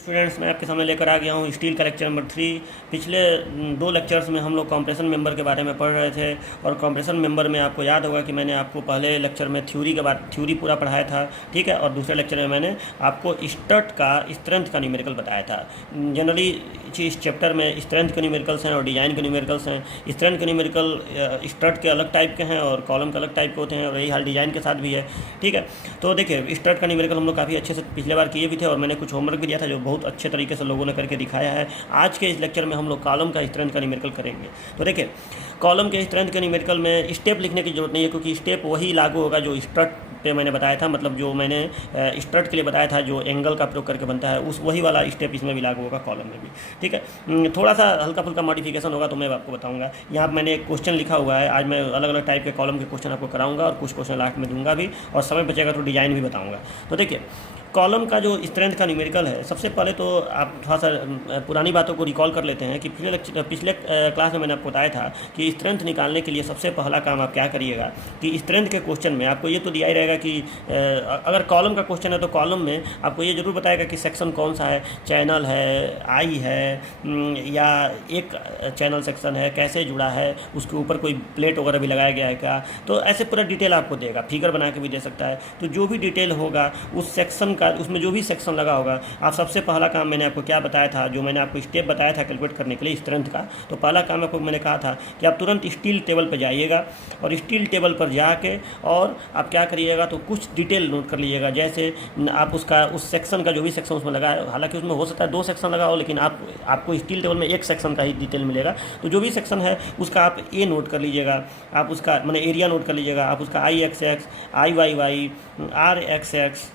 Students, मैं आपके सामने लेकर आ गया हूँ स्टील का लेक्चर नंबर 3। पिछले 2 लेक्चर्स में हम लोग कंप्रेशन मेंबर के बारे में पढ़ रहे थे और कंप्रेशन मेंबर में आपको याद होगा कि मैंने आपको पहले लेक्चर में थ्योरी पूरा पढ़ाया था, ठीक है। और दूसरे लेक्चर में मैंने आपको स्ट्रट का स्ट्रेंथ का न्यूमेरिकल बताया था। जनरली इस चैप्टर में स्ट्रेंथ के न्यूमेरिकल्स हैं और डिजाइन के न्यूमेरिकल्स हैं। स्ट्रेंथ के न्यूमेरिकल स्ट्रट के अलग टाइप के हैं और कॉलम के अलग टाइप के होते हैं, और यही हाल डिजाइन के साथ भी है, ठीक है। तो देखिए, स्ट्रट का न्यूमेरिकल हम लोग काफ़ी अच्छे से पिछले बार किए भी थे और मैंने कुछ होमवर्क भी दिया था जो बहुत अच्छे तरीके से लोगों ने करके दिखाया है। आज के इस लेक्चर में हम लोग कॉलम का स्ट्रेंथ का न्यूमेरिकल करेंगे। तो देखिए, कॉलम के स्ट्रेंथ के न्यूमेरिकल में स्टेप लिखने की जरूरत नहीं है, क्योंकि स्टेप वही लागू होगा जो स्ट्रट पे मैंने बताया था। मतलब जो मैंने स्ट्रट के लिए बताया था, जो एंगल का प्रयोग करके बनता है, उस वही वाला स्टेप इसमें भी लागू होगा, कॉलम में भी, ठीक है। थोड़ा सा हल्का फुल्का मॉडिफिकेशन होगा तो मैं आपको बताऊंगा। यहाँ पर मैंने एक क्वेश्चन लिखा हुआ है। आज मैं अलग अलग टाइप के कॉलम के क्वेश्चन आपको कराऊंगा और कुछ क्वेश्चन लास्ट में दूंगा भी, और समय बचेगा तो डिजाइन भी बताऊंगा। तो देखिए, कॉलम का जो स्ट्रेंथ का न्यूमेरिकल है, सबसे पहले तो आप थोड़ा सा पुरानी बातों को रिकॉल कर लेते हैं कि पिछले क्लास में मैंने आपको बताया था कि स्ट्रेंथ निकालने के लिए सबसे पहला काम आप क्या करिएगा कि स्ट्रेंथ के क्वेश्चन में आपको ये तो दिया ही रहेगा कि अगर कॉलम का क्वेश्चन है तो कॉलम में आपको ये जरूर बताएगा कि सेक्शन कौन सा है, चैनल है, आई है, या एक चैनल सेक्शन है, कैसे जुड़ा है, उसके ऊपर कोई प्लेट वगैरह भी लगाया गया है क्या। तो ऐसे पूरा डिटेल आपको देगा, फिगर बना के भी दे सकता है। तो जो भी डिटेल होगा उस सेक्शन का, उसमें जो भी सेक्शन लगा होगा, आप सबसे पहला काम मैंने आपको क्या बताया था, जो मैंने आपको स्टेप बताया था कैलकुलेट करने के लिए स्ट्रेंथ का, तो पहला काम आपको मैंने कहा था कि आप तुरंत स्टील टेबल पर जाइएगा और स्टील टेबल पर जाके और आप क्या करिएगा तो कुछ डिटेल नोट कर लीजिएगा। जैसे आप उसका उस सेक्शन का जो भी सेक्शन उसमें लगा है, हालांकि उसमें हो सकता है 2 सेक्शन लगा हो, लेकिन आपको स्टील टेबल में एक सेक्शन का ही डिटेल मिलेगा। तो जो भी सेक्शन है उसका आप ए नोट कर लीजिएगा, आप उसका मैंने एरिया नोट कर लीजिएगा, आप उसका I x x, I Y Y, are x x,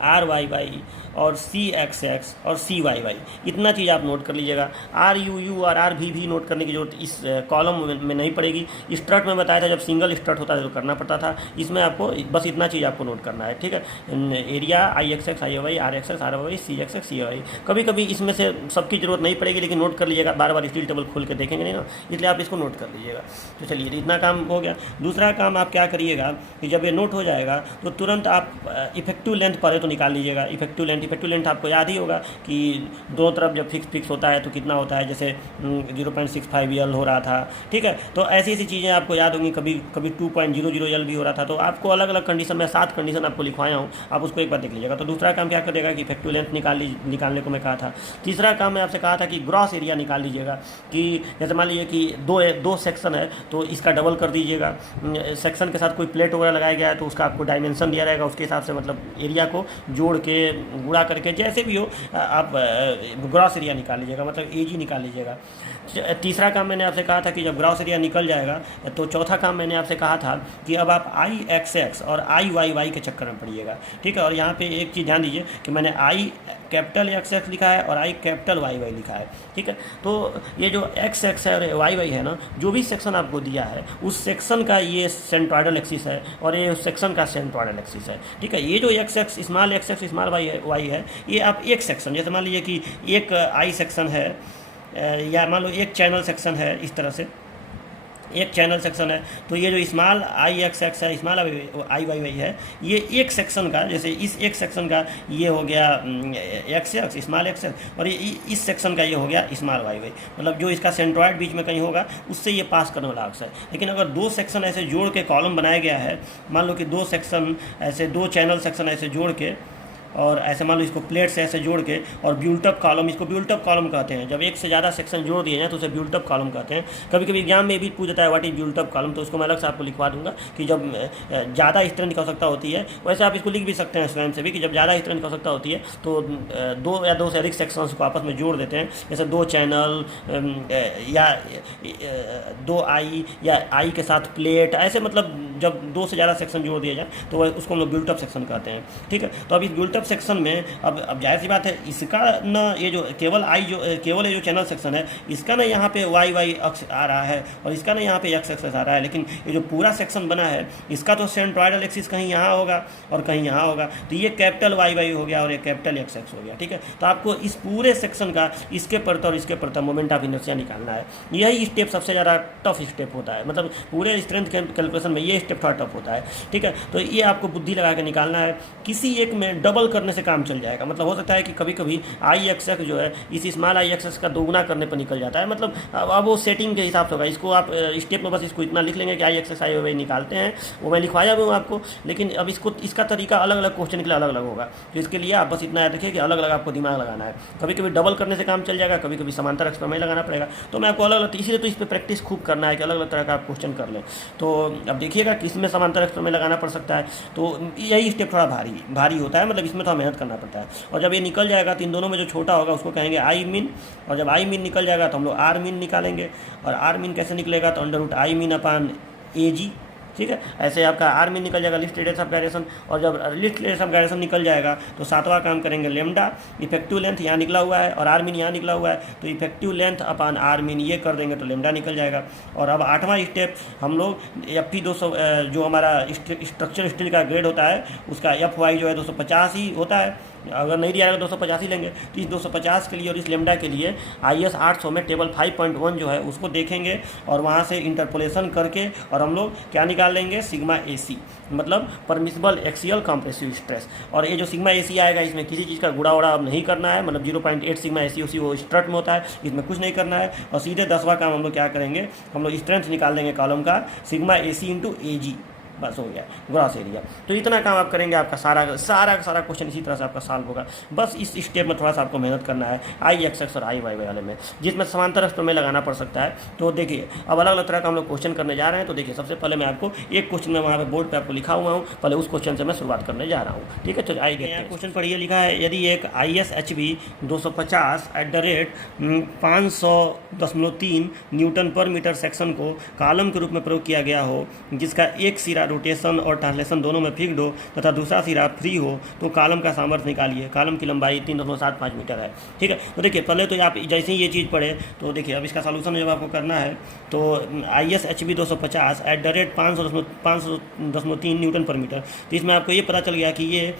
are Y Y और सी एक्स एक्स और सी वाई वाई, इतना चीज़ आप नोट कर लीजिएगा। आर यू यू और आर भी नोट करने की जरूरत इस कॉलम में नहीं पड़ेगी। स्ट्रट में बताया था जब सिंगल स्ट्रट होता है तो करना पड़ता था, इसमें आपको बस इतना चीज़ आपको नोट करना है, ठीक है। Area I x x I y, are x x are y, c x x c y. कभी कभी इसमें से सबकी जरूरत नहीं पड़ेगी, लेकिन नोट कर लीजिएगा, बार बार स्टील टेबल खोल के देखेंगे नहीं ना, इसलिए आप इसको नोट कर लीजिएगा। तो चलिए, इतना काम हो गया। दूसरा काम आप क्या करिएगा कि जब ये नोट हो जाएगा तो तुरंत आप इफेक्टिव लेंथ पहले तो निकाल लीजिएगा। इफेक्टिव लेंथ आपको याद ही होगा कि दोनों तरफ जब फिक्स होता है तो कितना होता है, जैसे 0.65 एल हो रहा था, ठीक है। तो ऐसी ऐसी चीज़ें आपको याद होंगी। कभी 2.00 एल भी हो रहा था। तो आपको अलग अलग कंडीशन में 7 कंडीशन आपको लिखवाया हूँ, आप उसको एक बार देख लीजिएगा। तो दूसरा काम क्या करेगा कि इफेक्टिव लेंथ निकालने को मैं कहा था। तीसरा काम मैं आपसे कहा था कि ग्रॉस एरिया निकाल लीजिएगा, कि जैसे मान लीजिए कि दो सेक्शन है तो इसका डबल कर दीजिएगा। सेक्शन के साथ कोई प्लेट वगैरह लगाया गया है तो उसका आपको डायमेंशन दिया रहेगा, उसके हिसाब से मतलब एरिया को जोड़ के गुणा करके जैसे भी हो आप ग्रॉस एरिया निकाल लीजिएगा, मतलब एजी निकाल लीजिएगा। तीसरा काम मैंने आपसे कहा था कि जब ग्रॉस एरिया निकल जाएगा तो चौथा काम मैंने आपसे कहा था कि अब आप आई एक्स एक्स और आई वाई वाई के चक्कर में पड़िएगा, ठीक है। और यहाँ पे एक चीज़ ध्यान दीजिए कि मैंने आई कैपिटल एक्स एक्स लिखा है और आई कैपिटल वाई वाई लिखा है, ठीक है। तो ये जो एक्स एक्स है और वाई वाई है ना, जो भी सेक्शन आपको दिया है उस सेक्शन का ये सेंट्रोइडल एक्सिस है और ये उस सेक्शन का सेंट्रोइडल एक्सिस है, ठीक है। ये जो एक्स एक्स स्मॉल वाई है, ये आप एक सेक्शन, जैसे मान लीजिए कि एक आई सेक्शन है या मान लो एक चैनल सेक्शन है, इस तरह से एक चैनल सेक्शन है, तो ये जो स्मॉल आई एक्स एक्स है, स्मॉल आई वाई वाई है, ये एक सेक्शन का, जैसे इस एक सेक्शन का ये हो गया x x small x x, और ये इस सेक्शन का ये हो गया स्मॉल वाई वाई। मतलब जो इसका सेंट्रॉइड बीच में कहीं होगा उससे ये पास करने वाला अक्स है। लेकिन अगर 2 सेक्शन ऐसे जोड़ के कॉलम बनाया गया है, मान लो कि 2 सेक्शन ऐसे 2 चैनल सेक्शन ऐसे जोड़ के और ऐसे मान लो इसको प्लेट से ऐसे जोड़ के और ब्यूल्टअप कॉलम, इसको ब्यूल्टअप कॉलम कहते हैं। जब एक से ज़्यादा सेक्शन जोड़ दिए जाए तो उसे ब्यूल्टअप कॉलम कहते हैं। कभी कभी एग्जाम में भी पूछ जाता है व्हाट इज ब्यूल्टअप कॉलम, तो उसको मैं अलग से आपको लिखवा दूंगा कि जब ज़्यादा स्ट्रेंथ की आवश्यकता होती है, वैसे आप इसको लिख भी सकते हैं स्वयं से भी कि जब ज़्यादा स्ट्रेंथ की आवश्यकता होती है तो 2 या 2 से अधिक सेक्शंस को आपस में जोड़ देते हैं, जैसे 2 चैनल या 2 आई या आई के साथ प्लेट, ऐसे मतलब जब 2 से ज़्यादा सेक्शन जोड़ दिए जाए तो उसको हम लोग ब्यूल्टअप सेक्शन कहते हैं, ठीक है। तो अब इस ब्यूल्टअप सेक्शन में अब जाहिर सी बात है, इसका ना ये जो केवल ये जो चैनल सेक्शन है, इसका ना यहाँ पे वाई वाई अक्ष आ रहा है और इसका ना यहाँ पे एक्स एक्स आ रहा है, लेकिन ये जो पूरा सेक्शन बना है इसका तो सेंट्रोइडल एक्सिस कहीं यहाँ होगा और कहीं यहाँ होगा, तो ये कैपिटल वाई वाई हो गया और ये कैपिटल एक्स एक्स हो गया, ठीक है। तो आपको इस पूरे सेक्शन का इसके परत और इसके परत मोमेंट ऑफ इनर्शिया निकालना है। यही स्टेप सबसे ज़्यादा टफ स्टेप होता है, मतलब पूरे स्ट्रेंथ कैलकुलेशन में ये स्टेप थोड़ा टफ होता है, ठीक है। तो ये आपको बुद्धि लगा के निकालना है। किसी एक में डबल करने से काम चल जाएगा। मतलब हो सकता है कि कभी कभी आई एक्सेस जो है इस स्मॉल आई एक्सेस का दोगुना करने पर निकल जाता है। मतलब अब वो सेटिंग के हिसाब से होगा। इसको आप स्टेप में बस इसको इतना लिख लेंगे कि आई एक्सेस आई वाई निकालते हैं, वो मैं लिखवाया भी हूँ आपको। लेकिन अब इसका तरीका अलग अलग क्वेश्चन के लिए अलग अलग होगा। तो इसके लिए आप बस इतना याद रखिए कि अलग अलग आपको दिमाग लगाना है। कभी कभी डबल करने से काम चल जाएगा, कभी कभी समांतर अक्ष प्रमेय लगाना पड़ेगा। तो मैं आपको अलग अलग, इसीलिए तो इस पर प्रैक्टिस खूब करना है कि अलग अलग तरह का आप क्वेश्चन कर लें। तो अब देखिएगा कि इसमें समांतर अक्ष प्रमेय लगाना पड़ सकता है। तो यही स्टेप थोड़ा भारी होता है, मतलब इसमें थोड़ा मेहनत करना पड़ता है। और जब ये निकल जाएगा तो इन दोनों में जो छोटा होगा उसको कहेंगे आई मीन, और जब आई मीन निकल जाएगा तो हम लोग आर मीन निकालेंगे। और आर मीन कैसे निकलेगा, तो अंडर रूट आई मीन अपान ए जी, ठीक है। ऐसे आपका आर मीन निकल जाएगा, लिस्ट रेडियस ऑफ गायरेशन। और जब लिस्ट रेडियस ऑफ गायरेशन निकल जाएगा तो सातवां काम करेंगे लेमडा, इफेक्टिव लेंथ यहाँ निकला हुआ है और आर मीन यहाँ निकला हुआ है, तो effective length upon r mean ये कर देंगे तो लेमडा निकल जाएगा। और अब आठवां स्टेप हम लोग FP 200 जो हमारा स्ट्रक्चर स्टील का ग्रेड होता है उसका FY जो है 250 ही होता है। अगर नहीं दिया जाएगा 250 ही लेंगे। तो इस 250 के लिए और इस लेमडा के लिए IS 800 में टेबल 5.1 जो है उसको देखेंगे और वहाँ से इंटरपोलेशन करके और हम लोग क्या निकाल लेंगे, सिग्मा AC, मतलब परमिसिबल एक्सियल कंप्रेसिव स्ट्रेस। और ये जो सिग्मा AC आएगा इसमें किसी चीज़ का गुड़ा उड़ा अब नहीं करना है, मतलब 0.8 सिग्मा AC वो स्ट्रट में होता है, इसमें कुछ नहीं करना है। और सीधे 10वां काम हम लोग क्या करेंगे, हम लोग स्ट्रेंथ निकाल देंगे कॉलम का, सिग्मा AC इंटू AG, बस हो गया ग्रॉस एरिया। तो इतना काम आप करेंगे, आपका सारा क्वेश्चन इसी तरह से आपका सॉल्व होगा। बस इस स्टेप में थोड़ा सा आपको मेहनत करना है आई एक्स और आई वाई वाले में, जिसमें समांतर अक्ष प्रमेय लगाना पड़ सकता है। तो देखिए अब अलग अलग तरह का हम लोग क्वेश्चन करने जा रहे हैं। तो देखिए सबसे पहले मैं आपको एक क्वेश्चन में वहाँ पे बोर्ड पे आपको लिखा हुआ हूँ, पहले उस क्वेश्चन से मैं शुरुआत करने जा रहा हूँ, ठीक है। तो आइए क्वेश्चन पढ़िए। लिखा है यदि एक ISHB 250 @500.3 न्यूटन पर मीटर सेक्शन को कॉलम के रूप में प्रयोग किया गया हो, जिसका एक सिरा रोटेशन और ट्रांसलेशन दोनों में फिक्स्ड हो तथा दूसरा सिरा फ्री हो, तो कॉलम का सामर्थ्य निकालिए। कॉलम की लंबाई 3.75 मीटर है, ठीक है। तो देखिए पहले तो आप जैसे ही ये चीज़ पढ़े तो देखिए अब इसका सॉल्यूशन जब आपको करना है तो ISHB 250 @500.3 न्यूटन पर मीटर। तो इसमें आपको ये पता चल गया कि ये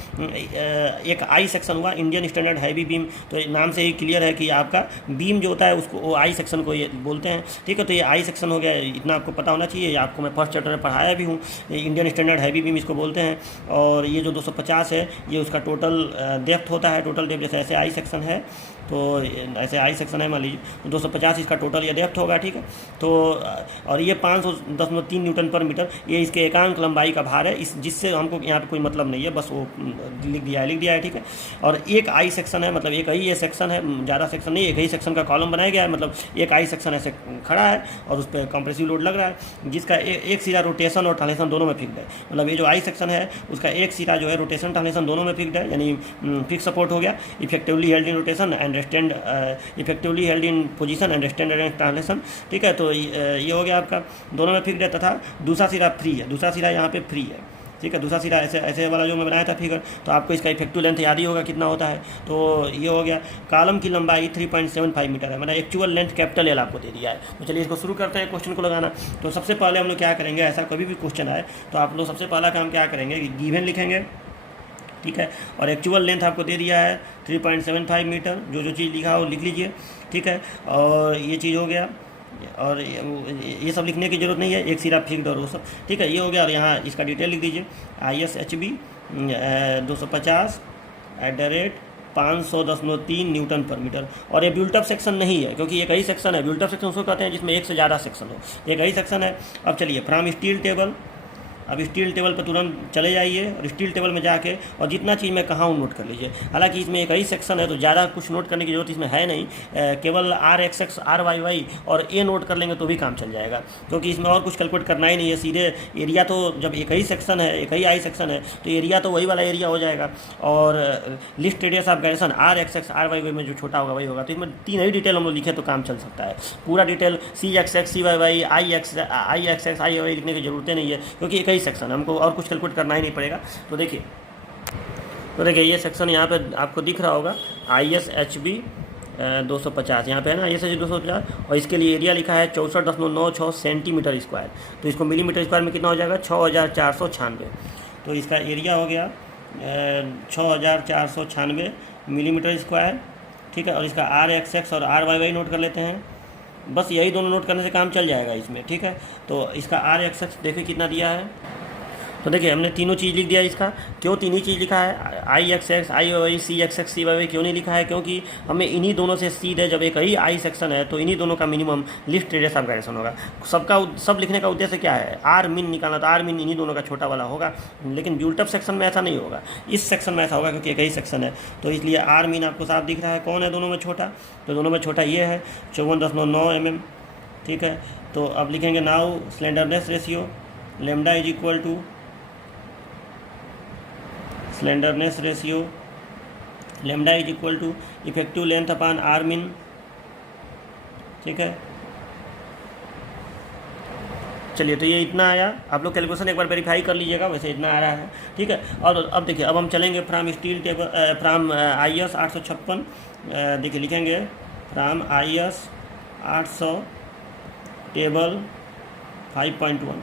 एक आई सेक्शन हुआ, इंडियन स्टैंडर्ड हैवी बीम। तो नाम से ही क्लियर है कि आपका बीम जो होता है उसको वो आई सेक्शन को ये बोलते हैं, ठीक है। तो ये आई सेक्शन हो गया, इतना आपको पता होना चाहिए। आपको मैं फर्स्ट चैप्टर में पढ़ाया भी हूँ, इंडियन स्टैंडर्ड हैवी बीम इसको बोलते हैं। और ये जो 250 है ये उसका टोटल डेप्थ होता है, टोटल डेप्थ जैसे ऐसे आई सेक्शन है तो ऐसे आई सेक्शन है मान लीजिए 250 इसका टोटल ये डेप्थ होगा, ठीक है। तो और ये 510.3 न्यूटन पर मीटर ये इसके एकांक लंबाई का भार है, इस जिससे हमको यहाँ पे कोई मतलब नहीं है, बस वो लिख दिया है, ठीक है। और एक आई सेक्शन है, मतलब एक ही ये सेक्शन है, ज़्यादा सेक्शन नहीं, एक ही सेक्शन का कॉलम बनाया गया है, मतलब एक आई सेक्शन ऐसे खड़ा है और उस पर कंप्रेसिव लोड लग रहा है, जिसका एक सिरा रोटेशन और ट्रांसलेशन दोनों में फिक्स्ड है। मतलब ये जो आई सेक्शन है उसका एक सिरा जो है रोटेशन ट्रांसलेशन दोनों में फिक्स्ड है, यानी फिक्स सपोर्ट हो गया, effectively held in rotation and stand effectively held in position and standard translation, ठीक है। तो ये हो गया आपका दोनों में फिक्स्ड है तथा दूसरा सिरा फ्री है, दूसरा सिरा यहाँ पे फ्री है, ठीक है। दूसरा सिरा ऐसे वाला जो मैं बनाया था फिगर, तो आपको इसका इफेक्टिव लेंथ याद ही होगा कितना होता है। तो ये हो गया, कॉलम की लंबाई 3.75 मीटर है, मतलब एक्चुअल लेंथ कैपिटल L आपको दे दिया है। तो चलिए इसको शुरू करते हैं क्वेश्चन को लगाना। तो सबसे पहले हम लोग क्या करेंगे, ऐसा कभी भी क्वेश्चन आए तो आप लोग सबसे पहला काम क्या करेंगे, गिवन लिखेंगे, ठीक है। और एक्चुअल लेंथ आपको दे दिया है 3.75 मीटर, जो चीज़ लिखा हो लिख लीजिए, ठीक है। और ये चीज़ हो गया, और ये सब लिखने की ज़रूरत नहीं है, एक सिरा फिक्स्ड और वो सब, ठीक है। ये हो गया और यहाँ इसका डिटेल लिख दीजिए, ISHB 250 @500.3 न्यूटन पर मीटर। और ये बिल्टअप सेक्शन नहीं है, क्योंकि एक ही सेक्शन है। बिल्टअप सेक्शन उसको कहते हैं जिसमें एक से ज़्यादा सेक्शन हो, एक ही सेक्शन है। अब चलिए फ्रॉम स्टील टेबल, अब स्टील टेबल पर तुरंत चले जाइए और स्टील टेबल में जाके और जितना चीज़ मैं कहा हूँ नोट कर लीजिए। हालांकि इसमें एक ही सेक्शन है तो ज़्यादा कुछ नोट करने की जरूरत इसमें है नहीं, केवल RXX RYY और A नोट कर लेंगे तो भी काम चल जाएगा, क्योंकि इसमें और कुछ कैलकुलेट करना ही नहीं है। सीधे एरिया तो जब एक ही सेक्शन है, एक ही आई सेक्शन है तो एरिया तो वही वाला एरिया हो जाएगा, और list radius of gyration RXX RYY में जो छोटा होगा वही होगा। तो इसमें तीन ही डिटेल हम लोग लिखे तो काम चल सकता है। पूरा detail CXX CYY IXX IYY लिखने की जरूरत नहीं है, क्योंकि एक ही सेक्शन हमको और कुछ कैलकुलेट करना ही नहीं पड़ेगा। तो देखिए ये सेक्शन यहाँ पे आपको दिख रहा होगा, ISHB 250 यहाँ पे है ना, ISHB 250, और इसके लिए एरिया लिखा है 64.96 सेंटीमीटर स्क्वायर। तो इसको मिलीमीटर स्क्वायर में कितना हो जाएगा, 6496। तो इसका एरिया हो गया 6496 मिलीमीटर स्क्वायर, ठीक है। और इसका RXX और RYY नोट कर लेते हैं, बस यही दोनों नोट करने से काम चल जाएगा इसमें, ठीक है। तो इसका RXX देखिए कितना दिया है, तो देखिए हमने तीनों चीज़ लिख दिया इसका। क्यों तीन ही चीज़ लिखा है, आई x x I Y c x x c Y क्यों नहीं लिखा है, क्योंकि हमें इन्हीं दोनों से सीधे, जब एक ही आई सेक्शन है तो इन्हीं दोनों का minimum list radius of gyration होगा। सब लिखने का उद्देश्य क्या है, आर मिन निकालना, तो आर मिन इन्हीं दोनों का छोटा वाला होगा। लेकिन ब्यूल्टअप सेक्शन में ऐसा नहीं होगा, इस सेक्शन में ऐसा होगा क्योंकि एक ही सेक्शन है, तो इसलिए आर मिन आपको साफ दिख रहा है। कौन है दोनों में छोटा, तो दोनों में छोटा ये है 54.9 mm। ठीक है, तो अब लिखेंगे now slenderness ratio lambda is equal to slenderness ratio lambda is equal to effective length upon r min. ठीक है, चलिए तो ये इतना आया। आप लोग कैलकुलेशन एक बार वेरीफाई कर लीजिएगा, वैसे इतना आ रहा है। ठीक है, और अब देखिए अब हम चलेंगे from steel table from I S 856। देखिए लिखेंगे फ्राम आई एस 800 टेबल 5.1,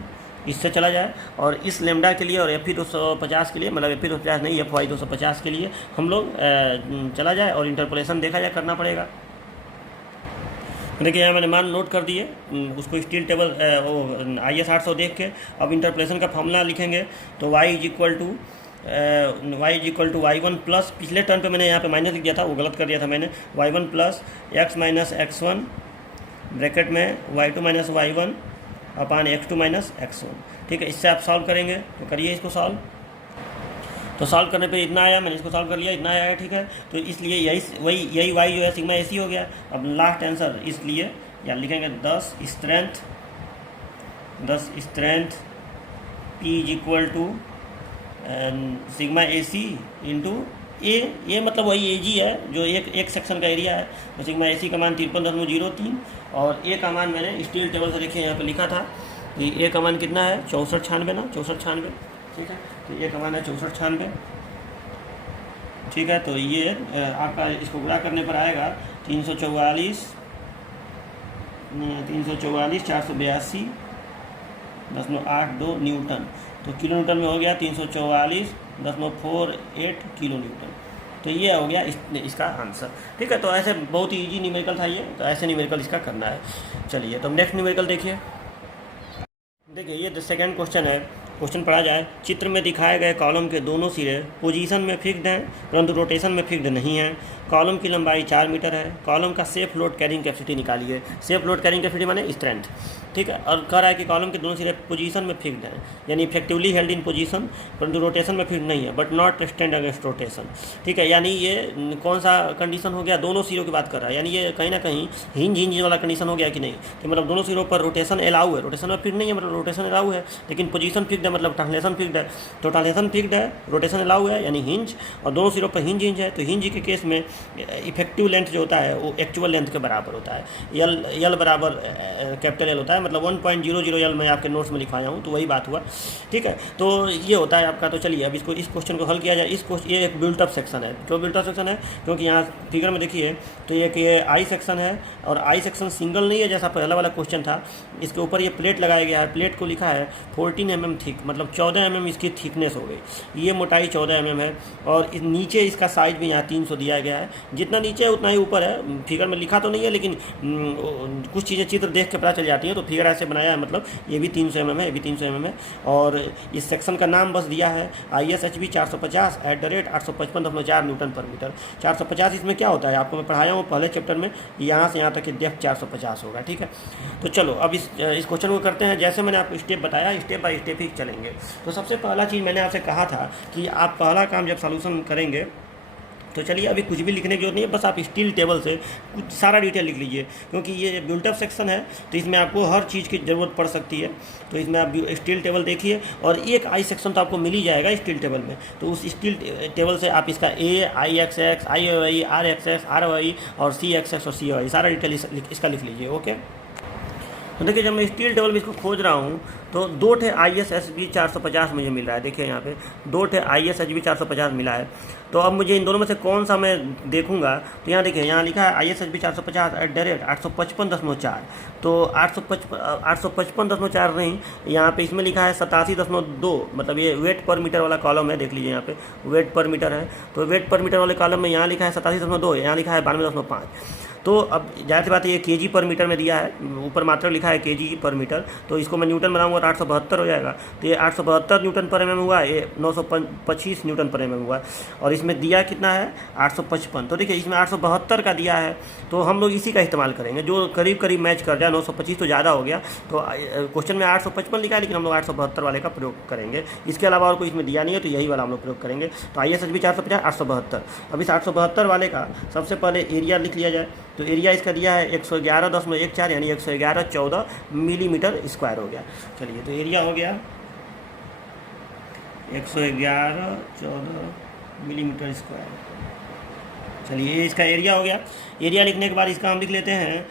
इससे चला जाए और इस लेमडा के लिए और एफ 250 के लिए, मतलब एफ 250 नहीं एफ 250 के लिए हम लोग चला जाए और इंटरपोलेशन देखा जाए, करना पड़ेगा। देखिए यहाँ मैंने मान नोट कर दिए, उसको स्टील टेबल आई एस 800 देख के अब इंटरपोलेशन का फॉर्मूला लिखेंगे। तो y is equal to y1 plus, पिछले टर्न पे मैंने यहाँ पे माइनस लिख दिया था, वो गलत कर दिया था मैंने, y1 plus x minus x1 bracket में y2 माइनस y1 अपान x2 माइनस x1। ठीक है, इससे आप सॉल्व करेंगे, तो करिए इसको सॉल्व। तो सॉल्व करने पे इतना आया, मैंने इसको सॉल्व कर लिया, इतना आया है। ठीक है, तो इसलिए यही y जो है सिग्मा AC हो गया। अब लास्ट आंसर, इसलिए या लिखेंगे 10 strength P is equal to sigma AC into A मतलब वही AG है जो एक सेक्शन का एरिया है। तो सिग्मा AC का मान 53.03 और ए का मान मैंने स्टील टेबल से देखिए यहाँ पे लिखा था कि ए का मान कितना है 6496 ना, 6496। ठीक है, तो ए का मान है 6496। ठीक है, तो ये आपका इसको गुणा करने पर आएगा 344 482.82 न्यूटन। तो किलो न्यूटन में हो गया 344.48 किलो न्यूटन। तो ये हो गया इसका आंसर। ठीक है, तो ऐसे बहुत ही ईजी न्यूमेरिकल था ये, तो ऐसे न्यूमेरिकल इसका करना है। चलिए तो नेक्स्ट न्यूमेरिकल देखिए। देखिए ये सेकंड क्वेश्चन है। क्वेश्चन पढ़ा जाए, चित्र में दिखाए गए कॉलम के दोनों सिरे पोजीशन में फिक्स्ड हैं परंतु रोटेशन में फिक्स्ड नहीं है। कॉलम की लंबाई 4 मीटर है। कॉलम का सेफ लोड कैरिंग कैपेसिटी निकालिए। सेफ लोड कैरिंग कैपेसिटी माने स्ट्रेंथ। ठीक है, और कह रहा है कि कॉलम के दोनों सिरे पोजीशन में फिक्स्ड हैं, यानी इफेक्टिवली हेल्ड इन पोजीशन, परंतु रोटेशन में फिक्स्ड नहीं है, but not stand against rotation. ठीक है, यानी ये कौन सा कंडीशन हो गया, दोनों सिरों की बात कर रहा है, यानी ये कहीं ना कहीं हिंज वाला कंडीशन हो गया कि नहीं। तो मतलब दोनों सिरों पर रोटेशन अलाउ है, रोटेशन में फिक्स्ड नहीं है मतलब रोटेशन अलाउ है, लेकिन पोजीशन फिक्स्ड है मतलब ट्रांसलेशन फिक्स्ड है। तो ट्रांसलेशन फिक्स्ड है, रोटेशन अलाउ है यानी हिंज, और दोनों सिरों पर हिंज है। तो हिंज के केस में इफेक्टिव लेंथ जो होता है वो एक्चुअल लेंथ के बराबर होता है। यल बराबर कैपिटल एल होता है, मतलब 1.00 यल मैं आपके नोट्स में लिखवाया हूँ, तो वही बात हुआ। ठीक है, तो ये होता है आपका। तो चलिए अब इस क्वेश्चन को हल किया जाए। ये एक बिल्टअप सेक्शन है। क्यों बिल्टअप सेक्शन है, क्योंकि यहाँ फिगर में देखिए तो ये आई सेक्शन है, और आई सेक्शन सिंगल नहीं है जैसा पहला वाला क्वेश्चन था। इसके ऊपर ये प्लेट लगाया गया है, प्लेट को लिखा है 14 mm थिक, मतलब 14 mm इसकी थिकनेस हो गई। ये मोटाई 14 mm है, और नीचे इसका साइज भी यहाँ 300 दिया गया है। जितना नीचे है उतना ही ऊपर है। फिगर में लिखा तो नहीं है, लेकिन कुछ चीज़ें चित्र देख के पता चल जाती हैं। तो फिगर ऐसे बनाया है, मतलब ये भी 300 mm है, ये भी 300 mm है। और इस सेक्शन का नाम बस दिया है ISHB 450 @855.4 न्यूटन पर मीटर। 450 इसमें क्या होता है आपको मैं पढ़ाया हूँ पहले चैप्टर में, यहाँ से यहाँ तक की डेप्थ 450 होगा। ठीक है, तो चलो अब इस क्वेश्चन को करते हैं। जैसे मैंने आपको स्टेप बताया, स्टेप बाय स्टेप ही चलेंगे। तो सबसे पहला चीज़ मैंने आपसे कहा था कि आप पहला काम जब सॉल्यूशन करेंगे तो चलिए अभी कुछ भी लिखने की जरूरत नहीं है, बस आप स्टील टेबल से कुछ सारा डिटेल लिख लीजिए, क्योंकि ये बिल्टअप सेक्शन है तो इसमें आपको हर चीज़ की ज़रूरत पड़ सकती है। तो इसमें आप स्टील टेबल देखिए, और एक आई सेक्शन तो आपको मिल ही जाएगा स्टील टेबल में। तो उस स्टील टेबल से आप इसका AIXX IOI RXX ROI और CXX और COI सारा डिटेल इसका लिख लीजिए। ओके, तो देखिए जब मैं स्टील टेबल में इसको खोज रहा हूँ तो 2 ISHB 450 मुझे मिल रहा है। देखिए यहाँ पे 2 ISHB 450 मिला है। तो अब मुझे इन दोनों में से कौन सा मैं देखूंगा, तो यहाँ देखिए यहाँ लिखा है ISHB 450 @855.4। तो 855.4 नहीं, यहाँ पे इसमें लिखा है 87.2, मतलब ये वेट पर मीटर वाला कॉलम है। देख लीजिए यहाँ पे वेट पर मीटर है, तो वेट पर मीटर वाले कॉलम में यहाँ लिखा है 87.2, यहाँ लिखा है 92.5। तो अब जाहिर सी बात है ये kg पर मीटर में दिया है, ऊपर मात्रा लिखा है kg पर मीटर, तो इसको मैं न्यूटन बनाऊंगा और 872 हो जाएगा। तो ये 872 न्यूटन पर एमएम हुआ, ये 925 न्यूटन पर एमएम हुआ। और इसमें दिया कितना है 855। तो देखिए इसमें 872 का दिया है, तो हम लोग इसी का इस्तेमाल करेंगे जो करीब करीब मैच कर जाए। 925 तो ज़्यादा हो गया, तो क्वेश्चन में 855 लिखा है, लेकिन हम लोग 872 वाले का प्रयोग करेंगे। इसके अलावा और कोई इसमें दिया नहीं है, तो यही वाला हम लोग प्रयोग करेंगे। तो ISHB 450 872। अब इस 872 वाले का सबसे पहले एरिया लिख लिया जाए। तो एरिया इसका दिया है 111.14 यानी 111.14 मिलीमीटर स्क्वायर हो गया। चलिए तो एरिया हो गया 111.14 मिलीमीटर स्क्वायर। चलिए ये इसका एरिया हो गया। एरिया लिखने के बाद इसका हम लिख लेते हैं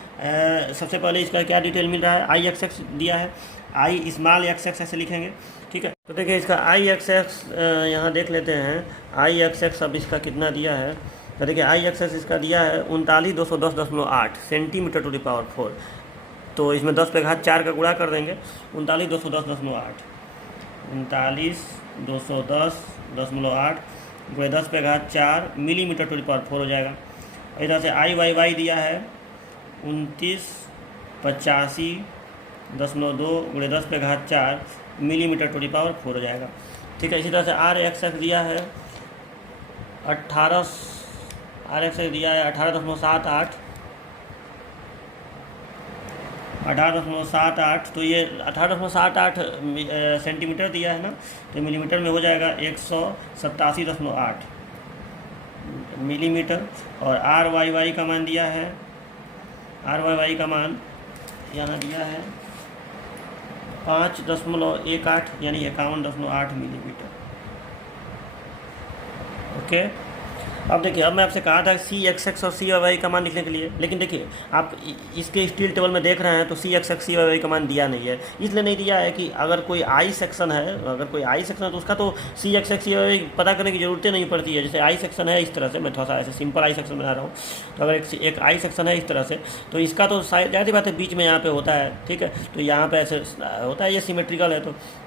सबसे पहले इसका क्या डिटेल मिल रहा है। IXX दिया है, आई स्मॉल XX ऐसे लिखेंगे, ठीक है। तो देखिए इसका IXX यहाँ देख लेते हैं। IXX अब इसका कितना दिया है, तो देखिए IXX इसका दिया है 39,210.8 सेंटीमीटर टू द पावर 4। तो इसमें 10 पे घात 4 का गुणा कर देंगे, 39,210.8 39,210.8 गुणे 10 पे घात 4 मिलीमीटर टू द पावर 4 हो जाएगा। इधर से IYY दिया है 2985.2 गुणे 10 पे घात 4 मिलीमीटर टू द पावर 4 हो जाएगा, ठीक है। इसी तरह से RXX दिया है 18.78 तो ये 18.78 सेंटीमीटर दिया है ना, तो मिलीमीटर में हो जाएगा 187.8 मिलीमीटर। और RYY का मान दिया है, RYY का मान यहाँ दिया है 5.18 यानी 51.8 मिलीमीटर। ओके, अब देखिए अब मैं आपसे कहा था CXX और CYY का मान लिखने के लिए, लेकिन देखिए आप इसके स्टील टेबल में देख रहे हैं तो CXX CYY का मान दिया नहीं है। इसलिए नहीं दिया है कि अगर कोई I सेक्शन है, तो उसका तो CXX CYY पता करने की ज़रूरत नहीं पड़ती है। जैसे I सेक्शन है इस तरह से, मैं थोड़ा सा ऐसे सिंपल I सेक्शन बना रहा हूँ, तो अगर एक I सेक्शन है इस तरह से, तो इसका तो ज़्यादा बात है बीच में यहाँ पर होता है, ठीक है। तो यहाँ पर ऐसे होता है, ये सिमेट्रिकल है,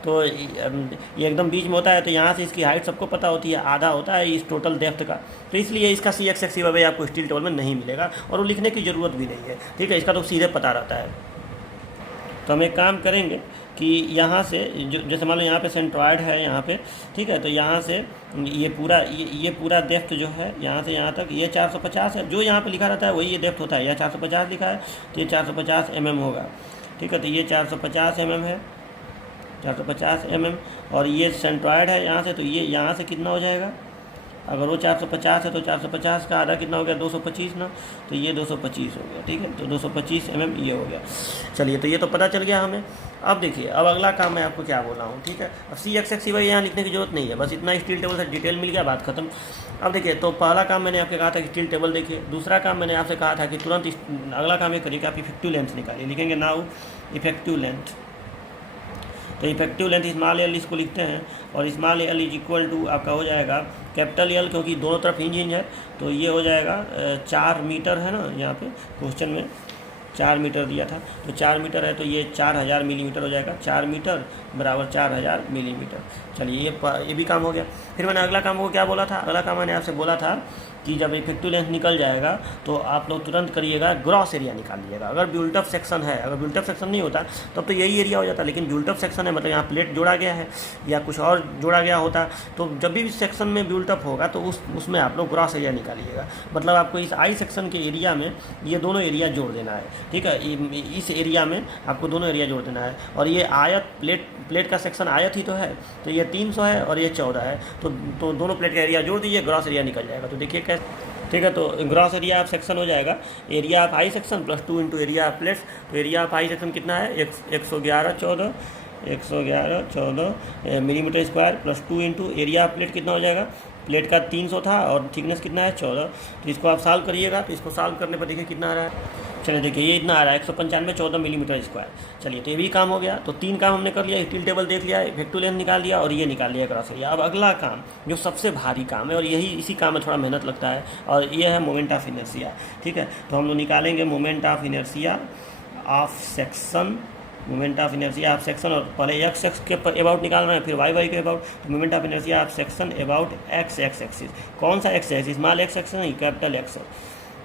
तो ये एकदम बीच में होता है। तो यहाँ से इसकी हाइट सबको पता होती है, आधा होता है इस टोटल डेप्थ का। तो इसलिए इसका CXX CYY आपको स्टील टेबल में नहीं मिलेगा और वो लिखने की ज़रूरत भी नहीं है, ठीक है। इसका तो सीधे पता रहता है। तो हम एक काम करेंगे कि यहाँ से जैसे मान लो यहाँ पे सेंट्रॉयड है यहाँ पे, ठीक है। तो यहाँ से ये पूरा डेप्थ जो है यहाँ से यहाँ तक ये 450 है, जो यहाँ पे लिखा रहता है वही ये डेप्थ होता है। यह 450 लिखा है तो ये 450 mm होगा, ठीक है। तो ये 450 mm है, 450 mm। और ये सेंट्रॉयड है यहाँ से, तो ये यहाँ से कितना हो जाएगा, अगर वो 450 है तो 450 का आधा कितना हो गया 225 ना, तो ये 225 हो गया, ठीक है। तो 225 mm ये हो गया। चलिए तो ये तो पता चल गया हमें। अब देखिए अब अगला काम मैं आपको क्या बोल रहा हूँ, ठीक है। अब CXX CYY यहाँ लिखने की जरूरत नहीं है, बस इतना स्टील टेबल से डिटेल मिल गया, बात खत्म। अब देखिए तो पहला काम मैंने आपसे कहा था कि स्टील टेबल देखिए, दूसरा काम मैंने आपसे कहा था कि तुरंत अगला काम ये करिए कि आप इफेक्टिव लेंथ निकालिए। लिखेंगे नाउ इफेक्टिव लेंथ। तो इफेक्टिव लेंथ स्मॉल L इसको लिखते हैं, और small L is equal to आपका हो जाएगा कैपिटल L, क्योंकि दोनों तरफ हिंज है, तो ये हो जाएगा 4 मीटर है ना, यहाँ पे क्वेश्चन में 4 मीटर दिया था, तो 4 मीटर है तो ये 4000 मिलीमीटर हो जाएगा। 4 मीटर बराबर 4000 मिलीमीटर। चलिए ये भी काम हो गया। फिर मैंने अगला काम को क्या बोला था, अगला काम मैंने आपसे बोला था कि जब इफेक्टिव लेंथ निकल जाएगा तो आप लोग तुरंत करिएगा ग्रॉस एरिया निकाल लीजिएगा। अगर बिल्ट अप सेक्शन है, अगर बिल्ट अप सेक्शन नहीं होता तब तो यही एरिया हो जाता, लेकिन बिल्ट अप सेक्शन है मतलब यहाँ प्लेट जोड़ा गया है या कुछ और जोड़ा गया होता, तो जब भी सेक्शन में बिल्ट अप होगा तो उसमें आप लोग ग्रॉस एरिया निकालिएगा। मतलब आपको इस I सेक्शन के एरिया में ये दोनों एरिया जोड़ देना है, ठीक है। इस एरिया में आपको दोनों एरिया जोड़ देना है। और ये आयत प्लेट का सेक्शन आयत ही तो है, तो ये 300 है और ये 14 है, तो दोनों प्लेट का एरिया जोड़ दीजिए, ग्रॉस एरिया निकल जाएगा। तो देखिए कैसे, ठीक है। तो ग्रॉस एरिया ऑफ सेक्शन हो जाएगा area of I section plus 2 into area of plates. तो एरिया ऑफ I सेक्शन कितना है 111.14 millimetre square plus 2 into area of plate कितना हो जाएगा, प्लेट का 300 था और थिकनेस कितना है 14। तो इसको आप सॉल्व करिएगा, तो इसको सॉल्व करने पर देखिए कितना आ रहा है। चलिए देखिए ये इतना आ रहा है 195.14 मिलीमीटर स्क्वायर। चलिए तो ये भी काम हो गया। तो 3 काम हमने कर लिया, स्टील टेबल देख लिया, इफेक्टिव लेंथ निकाल लिया और ये निकाल लिया ग्रॉस एरिया। अब अगला काम जो सबसे भारी काम है और इसी काम में थोड़ा मेहनत लगता है, और ये है मोमेंट ऑफ इनर्शिया, ठीक है। तो हम लोग निकालेंगे moment of inertia of section, moment of inertia of section, और पहले एक्स एक्स के अबाउट निकाल रहे हैं, फिर वाई के अबाउट। तो moment of inertia of section about x axis. कौन सा x axis, small x axis नहीं,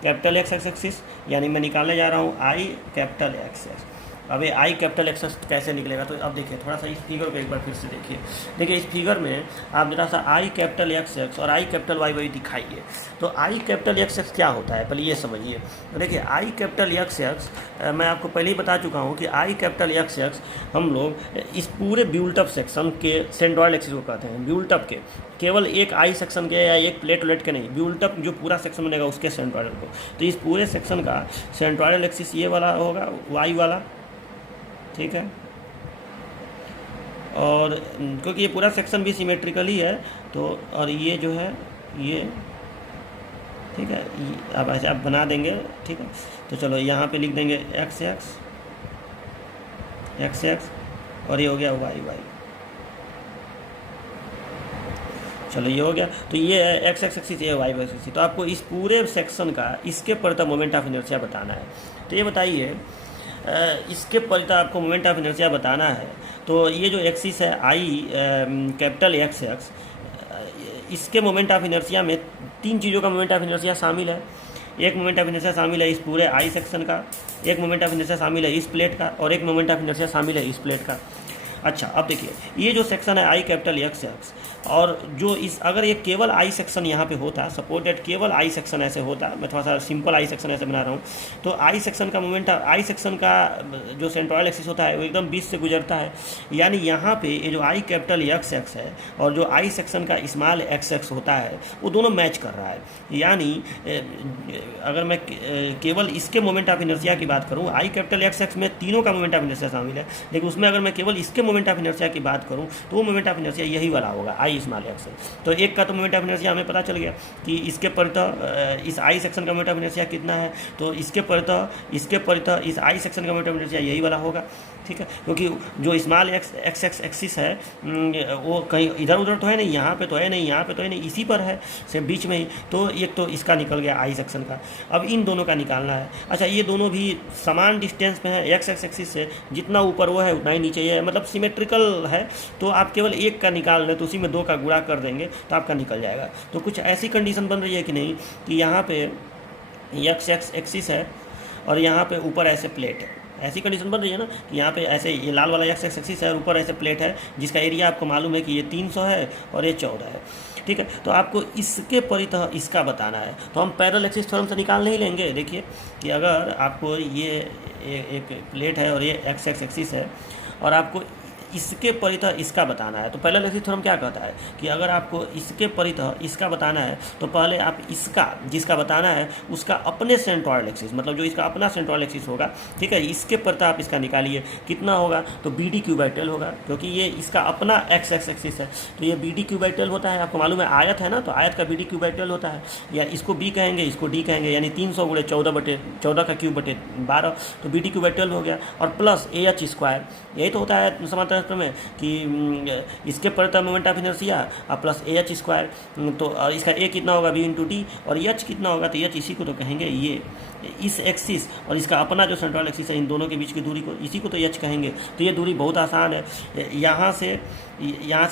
कैपिटल एक्स एक्सिस, यानी मैं निकालने जा रहा हूँ I कैपिटल एक्स एक्स। अब ये आई कैपिटल एक्स एक्स कैसे निकलेगा, तो अब देखिए थोड़ा सा इस फिगर को एक बार फिर से देखिए इस फिगर में आप जरा सा आई कैपिटल एक्स एक्स और आई कैपिटल वाई वाई दिखाइए। तो आई कैपिटल एक्स एक्स क्या होता है पहले ये समझिए। तो देखिए आई कैपिटल एक्स एक्स मैं आपको पहले ही बता चुका हूँ कि आई कैपिटल एक्स एक्स हम लोग इस पूरे ब्यूल्ट अप सेक्शन के सेंट्रोइड एक्सिस को कहते हैं। ब्यूल्ट अप के केवल एक आई सेक्शन के या एक प्लेट उलेट के नहीं, ब्यूल्ट अप जो पूरा सेक्शन बनेगा उसके सेंट्रोइड को। तो इस पूरे सेक्शन का सेंट्रोइड एक्सिस ये वाला होगा, वाई वाला, ठीक है। और क्योंकि ये पूरा सेक्शन भी सिमेट्रिकली है तो, और ये जो है ये, ठीक है, अब ऐसे आप बना देंगे, ठीक है। तो चलो यहाँ पे लिख देंगे एक्स एक्स एक्स एक्स और ये हो गया वाई वाई। चलो ये हो गया। तो ये है एक्स एक्स एक्सिस, ये वाई वाई एक्सिस। तो आपको इस पूरे सेक्शन का इसके परितः मोमेंट ऑफ इनर्शिया बताना है। तो ये बताइए इसके परितः आपको मोमेंट ऑफ इनर्शिया बताना है। तो ये जो एक्सिस है आई कैपिटल एक्स एक्स, इसके मोमेंट ऑफ इनर्शिया में तीन चीज़ों का मोमेंट ऑफ इनर्शिया शामिल है। एक मोमेंट ऑफ इनर्शिया शामिल है इस पूरे आई सेक्शन का, एक मोमेंट ऑफ इनर्शिया शामिल है इस प्लेट का, और एक मोमेंट ऑफ इनर्शिया शामिल है इस प्लेट का। अच्छा, अब देखिए ये जो सेक्शन है आई कैपिटल एक्स एक्स, और जो इस अगर ये केवल आई सेक्शन यहाँ पे होता, सपोज दैट केवल आई सेक्शन ऐसे होता, मैं थोड़ा सा सिंपल आई सेक्शन ऐसे बना रहा हूँ, तो आई सेक्शन का मोमेंट, आई सेक्शन का जो सेंट्रोइड एक्सिस होता है वो एकदम बीच से गुजरता है। यानी यहाँ पे ये जो आई कैपिटल एक्स एक्स है और जो आई सेक्शन का स्मॉल एक्स एक्स होता है वो दोनों मैच कर रहा है। यानी अगर मैं केवल इसके मोमेंट ऑफ इनर्शिया की बात करूँ, आई कैपिटल एक्स एक्स में तीनों का मोमेंट ऑफ इनर्शिया शामिल है, लेकिन उसमें अगर मैं केवल इसके मोमेंट ऑफ इनर्शिया की बात करूं तो वो मोमेंट ऑफ इनर्शिया यही वाला होगा, आई स्मॉल एक्स। तो एक का तो मोमेंट ऑफ इनर्शिया हमें पता चल गया कि इसके परितः इस आई सेक्शन का मोमेंट ऑफ इनर्शिया कितना है, तो इसके परितः इस आई सेक्शन का मोमेंट ऑफ इनर्शिया यही वाला होगा, ठीक है। क्योंकि जो small x x x axis है वो कहीं इधर उधर तो है नहीं, यहाँ पे तो है नहीं, यहाँ पे तो है नहीं, इसी पर है, से बीच में ही। तो एक तो इसका निकल गया आई सेक्शन का। अब इन दोनों का निकालना है। अच्छा, ये दोनों भी समान डिस्टेंस में है एक्स एक्स एक्सिस से, जितना ऊपर वो है उतना ही नीचे ये है, मतलब सिमेट्रिकल है। तो आप केवल एक का निकाल लें तो उसी में दो का गुणा कर देंगे तो आपका निकल जाएगा। तो कुछ ऐसी कंडीशन बन रही है कि नहीं कि यहाँ पे एक्स एक्स एक्सिस है और यहाँ पे ऊपर ऐसे प्लेट है, ऐसी कंडीशन बन रही है ना कि यहाँ पे ऐसे ये लाल वाला एक्स एक्स एक्सिस है और ऊपर ऐसे प्लेट है जिसका एरिया आपको मालूम है कि ये 300 है और ये 14 है, ठीक है। तो आपको इसके परितः इसका बताना है। तो हम पैरेलल एक्सिस थ्योरम से निकाल नहीं लेंगे। देखिए कि अगर आपको ये एक प्लेट है और ये एक्स एक्स एक्सिस है और आपको इसके परितः इसका बताना है, तो पैरेलल एक्सिस थ्योरम क्या कहता है कि अगर आपको इसके परितः इसका बताना है तो पहले आप इसका जिसका बताना है उसका अपने सेंट्रोइड एक्सिस, मतलब जो इसका अपना सेंट्रोइड एक्सिस होगा, ठीक है, इसके परितः आप इसका निकालिए। कितना होगा तो बी डी क्यू बाई 12 होगा, क्योंकि ये इसका अपना एक्स एक्स एक्सिस है। तो ये बी डी क्यू बाई 12 होता है, आपको मालूम है आयत है ना, तो आयत का बी डी क्यू बाई 12 होता है, या इसको बी कहेंगे इसको डी कहेंगे, यानी 300 गुणे 14 का क्यूब बटे 12, तो बी डी क्यू बाई 12 हो गया। और प्लस ए एच स्क्वायर, यही तो होता है समांतर में कि इसके परितः मोमेंट ऑफ इनर्शिया और प्लस ए एच स्क्वायर। तो इसका ए कितना होगा बी इंटू टी, और एच कितना होगा तो एच इसी को तो कहेंगे ये इस एक्सिस और इसका अपना जो सेंट्रल एक्सिस है, इन दोनों के बीच की दूरी को इसी को तो एच कहेंगे। तो ये दूरी बहुत आसान है। यहाँ से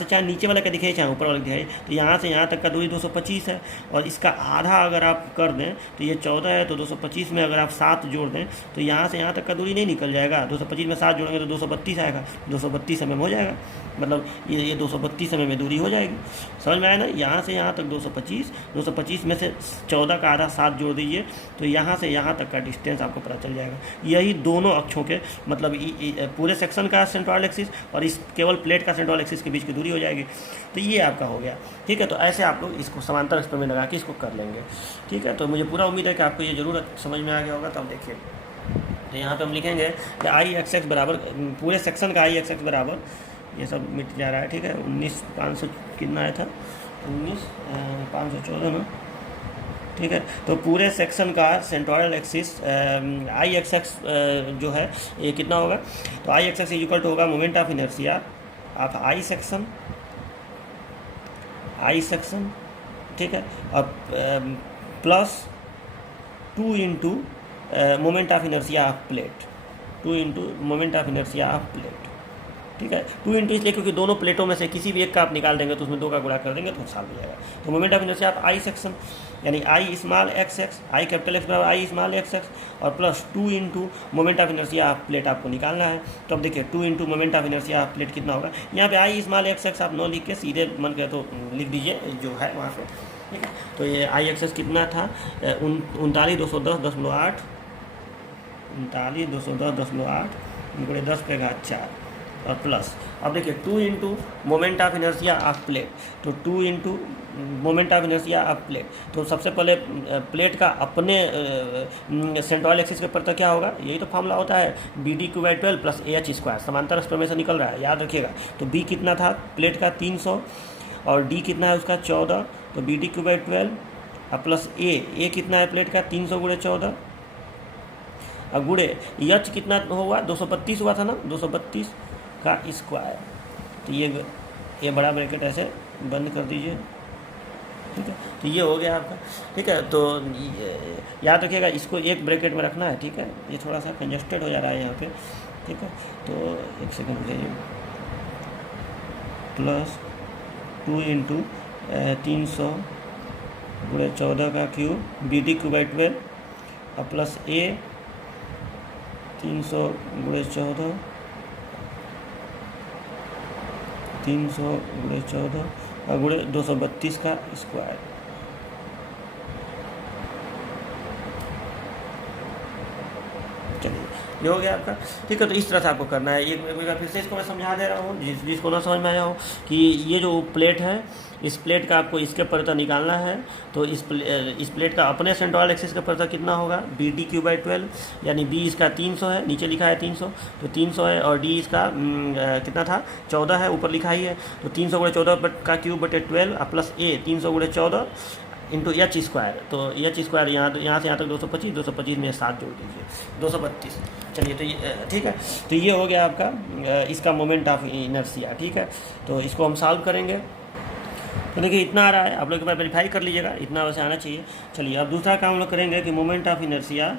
चाहे नीचे वाला का दिखाई चाहे ऊपर वाला दिखाई, तो यहाँ से यहाँ तक का दूरी 225 है, और इसका आधा अगर आप कर दें तो ये 14 है, तो 225 में अगर आप 7 जोड़ दें तो यहाँ से यहाँ तक का दूरी नहीं निकल जाएगा। 225 में 7 जोड़ेंगे तो 232 आएगा, 232 mm हो जाएगा, मतलब ये 232 mm में दूरी हो जाएगी। समझ में आया ना, यहाँ से यहाँ तक 225 में से 14 का आधा 7 जोड़ दीजिए तो यहाँ से यहाँ तक का डिस्टेंस आपको पता चल जाएगा। यही दोनों अक्षों के मतलब पूरे सेक्शन का सेंट्रोइड एक्सिस और इस केवल प्लेट का सेंट्रोइड एक्सिस के बीच की दूरी हो जाएगी। तो ये आपका हो गया, ठीक है। तो ऐसे आप लोग इसको समांतर स्तर में लगा के इसको कर लेंगे, ठीक है। तो मुझे पूरा उम्मीद है कि आपको ये जरूर समझ में आ गया होगा। तो अब देखिए, तो यहाँ पे हम लिखेंगे कि आई एक्स एक्स बराबर, पूरे सेक्शन का आई एक्स एक्स बराबर, ये सब मिट जा रहा है, ठीक है, 19,500 कितना आया था, 19,514 ना, ठीक है। तो पूरे सेक्शन का सेंट्रोइड एक्सिस आई एक्स एक्स जो है ये कितना होगा, तो आई एक्स एक्स इक्वल टू होगा moment of inertia of I section, ठीक है, और plus 2 into moment of inertia of plate, 2 into moment of inertia of plate, ठीक है। 2 इंटू इसलिए क्योंकि दोनों प्लेटों में से किसी भी एक का आप निकाल देंगे तो उसमें 2 का गुणा कर देंगे तो सॉल्व हो जाएगा। तो मोमेंट ऑफ इनर्शिया आप आई सेक्शन यानी आई small x x, I capital x बराबर आई स्मॉल एक्स एक्स और plus 2 into moment of inertia of plate आपको निकालना है। तो अब देखिए 2 into moment of inertia of plate कितना होगा, यहाँ पे आई स्मॉल एक्स एक्स आप नो लिख के सीधे मन करे तो लिख दीजिए जो है वहाँ पे, ठीक है। तो ये आई एक्स एक्स कितना था 39,210.8 39,210.8 गुणे 10 पे घात 4 और प्लस अब देखिए 2 into moment of inertia of plate, तो 2 into moment of inertia of plate. तो सबसे पहले प्लेट का अपने सेंट्रोइड एक्सिस के ऊपर क्या होगा, यही तो फॉर्मूला होता है BD/12 प्लस AH स्क्वायर, समांतर एक्सप्रेशन में से निकल रहा है, याद रखिएगा। तो B कितना था प्लेट का 300 और D कितना है उसका 14, तो BD/12 और प्लस A कितना है प्लेट का 300 गुणे 14 और गुणे H कितना हुआ 232 हुआ था ना, 232 का स्क्वायर। तो ये बड़ा ब्रैकेट ऐसे बंद कर दीजिए, ठीक है। तो ये हो गया आपका, ठीक है। तो याद रखिएगा इसको एक ब्रैकेट में रखना है, ठीक है। ये थोड़ा सा कंजस्टेड हो जा रहा है यहाँ पे, ठीक है। तो एक सेकंड रुकिए, प्लस 2 इंटू 300 गुणे 14 का क्यूब BD/12 और प्लस A 300 गुणे 14 300 गुणे 14 और गुणे 232 का स्क्वायर। चलिए ये हो गया आपका, ठीक है। तो इस तरह से आपको करना है। एक बार फिर से इसको मैं समझा दे रहा हूँ जिसको ना समझ में आया हो कि ये जो प्लेट है इस प्लेट का आपको इसके परता निकालना है। तो इस प्लेट का अपने सेंट्रोइड एक्सिस का परता कितना होगा BD/12 यानी B इसका 300 है, नीचे लिखा है 300, तो 300 है और D इसका कितना था 14 है, ऊपर लिखा ही है। तो 300 गुणे 14 का क्यूब बटे 12 प्लस A 300 गुणे 14 इंटू H स्क्वायर। तो H स्क्वायर यहाँ से यहाँ तक 225 में 7 जोड़ दीजिए 232। चलिए तो ये ठीक है। तो ये हो गया आपका इसका मोमेंट ऑफ इनर्शिया, ठीक है। तो इसको हम सॉल्व करेंगे। तो देखिए इतना आ रहा है, आप लोग एक बार वेरीफाई कर लीजिएगा, इतना वैसे आना चाहिए। चलिए अब दूसरा काम हम लोग करेंगे कि moment of inertia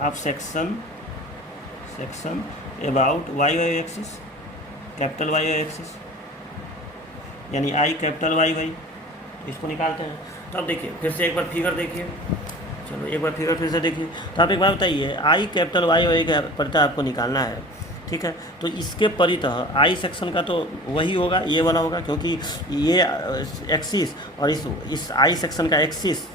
of section about y axis, capital y axis यानी आई कैपिटल वाई, इसको निकालते हैं। तो अब देखिए फिर से एक बार फिगर देखिए, चलो एक बार फिगर फिर से देखिए। तो आप एक बार बताइए आई कैपिटल वाई का परता आपको निकालना है, ठीक है। तो इसके परितः आई सेक्शन का तो वही होगा, ये वाला होगा, क्योंकि ये एक्सिस और इस आई सेक्शन का एक्सिस